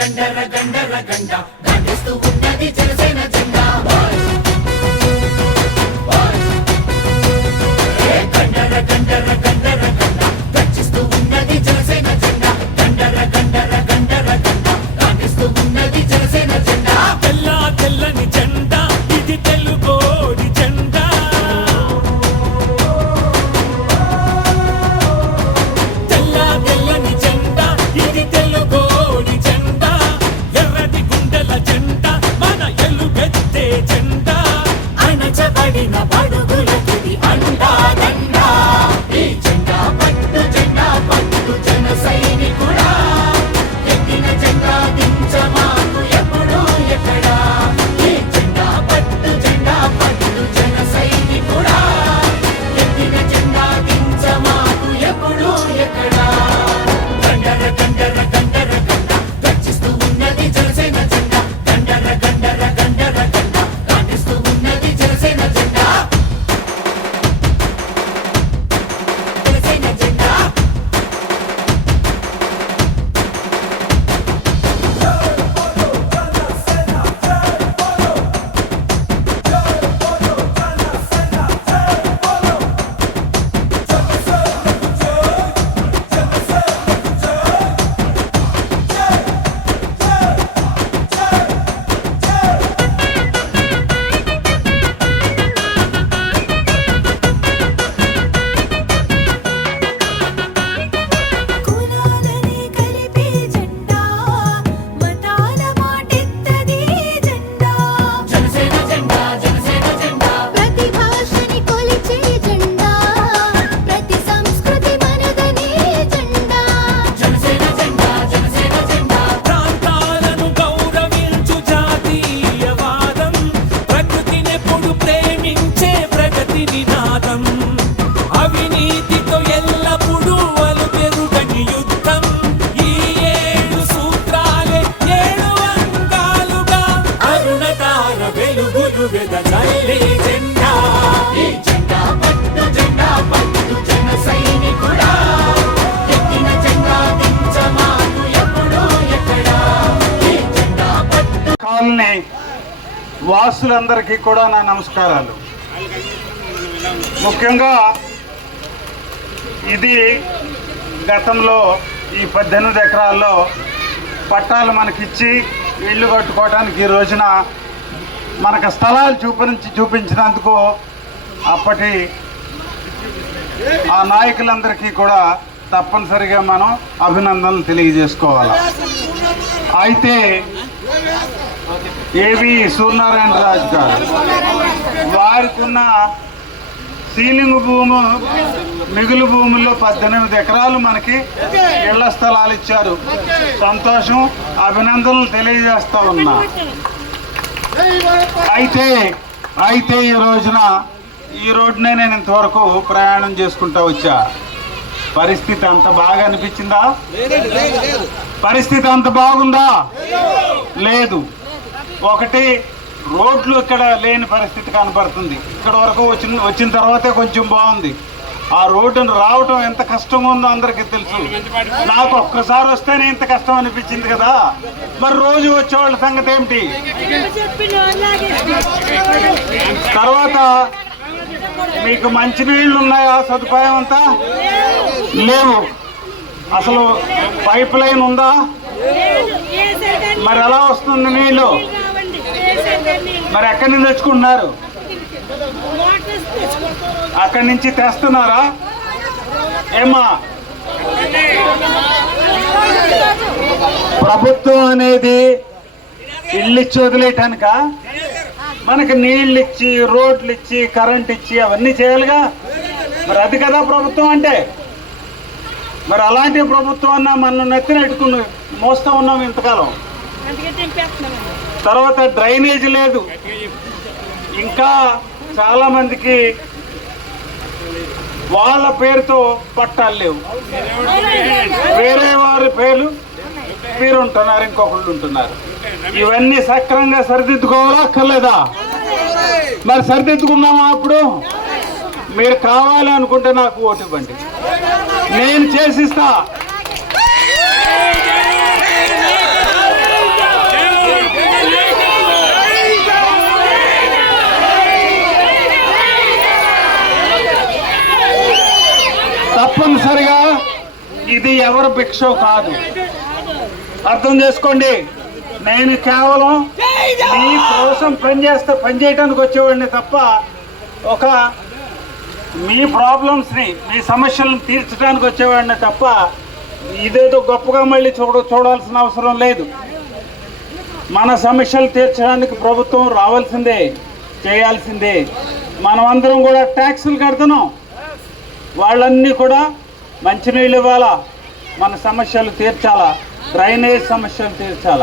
గండర గండర గండ. గండిస్తూ ఉన్నది జనసేన జెండా. ఏ గండర గండర వాసులందరికీ కూడా నా నమస్కారాలు. ముఖ్యంగా ఇది గతంలో ఈ పద్దెనిమిది ఎకరాల్లో పట్టాలు మనకిచ్చి ఇల్లు కట్టుకోవడానికి ఈ రోజున మనకు స్థలాలు చూపించి చూపించినందుకు అప్పటి ఆ నాయకులందరికీ కూడా తప్పనిసరిగా మనం అభినందనలు తెలియజేసుకోవాలి. అయితే ఏవి సూర్యనారాయణ రాజు గారు. వారికి ఉన్న సీలింగ్ భూము మిగులు భూముల్లో పద్దెనిమిది ఎకరాలు మనకి ఇళ్ళ స్థలాలు ఇచ్చారు. సంతోషం అభినందనలు తెలియజేస్తా ఉన్నా. అయితే అయితే ఈ రోజున ఈ రోడ్డునే నేను ఇంతవరకు ప్రయాణం చేసుకుంటా వచ్చా. పరిస్థితి అంత బాగా అనిపించిందా? పరిస్థితి అంత బాగుందా? లేదు. ఒకటి రోడ్లు ఇక్కడ లేని పరిస్థితి కనపడుతుంది ఇక్కడ వరకు వచ్చిన వచ్చిన తర్వాతే కొంచెం బాగుంది. ఆ రోడ్డును రావటం ఎంత కష్టంగా ఉందో అందరికీ తెలుసు. నాకు ఒక్కసారి వస్తేనే ఇంత కష్టం అనిపించింది కదా. మరి రోజు వచ్చేవాళ్ళ సంగతి ఏమిటి? తర్వాత మీకు మంచినీళ్ళు ఉన్నాయా? సదుపాయం అంతా? లేవు. అసలు పైప్ లైన్ ఉందా? మరి ఎలా వస్తుంది నీళ్ళు? మరి ఎక్కడి నుంచి తెచ్చుకుంటున్నారు? అక్కడి నుంచి తెస్తున్నారా? ఏమా ప్రభుత్వం అనేది ఇల్లు ఇచ్చి వదిలేయటానిక మనకి నీళ్ళు ఇచ్చి రోడ్లు ఇచ్చి కరెంట్ ఇచ్చి అవన్నీ చేయాలిగా. మరి అది కదా ప్రభుత్వం అంటే. మరి అలాంటి ప్రభుత్వం మనం మనం నెత్తినెట్టుకుని మోస్తూ ఉన్నాం ఇంతకాలం. తర్వాత డ్రైనేజ్ లేదు. ఇంకా చాలా మందికి వాళ్ళ పేరుతో పట్టాలు లేవు. వేరే వారి పేర్లు మీరు ఉంటున్నారు ఇంకొకళ్ళు ఉంటున్నారు. ఇవన్నీ సక్రంగా సరిదిద్దుకోవాలా అక్కర్లేదా? మరి సరిదిద్దుకున్నామా అప్పుడు? మీరు కావాలి అనుకుంటే నాకు ఓటు ఇవ్వండి. నేను చేసిస్తా తప్పనిసరిగా ఇది ఎవరి భిక్ష కాదు. అర్థం చేసుకోండి. నేను కేవలం మీ కోసం పనిచేస్తే పనిచేయటానికి వచ్చేవాడిని తప్ప ఒక మీ ప్రాబ్లమ్స్ని మీ సమస్యలను తీర్చడానికి వచ్చేవాడిని తప్ప ఇదేదో గొప్పగా మళ్ళీ చూడ చూడాల్సిన అవసరం లేదు. మన సమస్యలు తీర్చడానికి ప్రభుత్వం రావాల్సిందే చేయాల్సిందే. మనమందరం కూడా ట్యాక్సులు కడుతున్నాం. వాళ్ళన్నీ కూడా మంచినీళ్ళు ఇవ్వాలా? మన సమస్యలు తీర్చాలా? డ్రైనేజ్ సమస్యలు తీర్చాలా?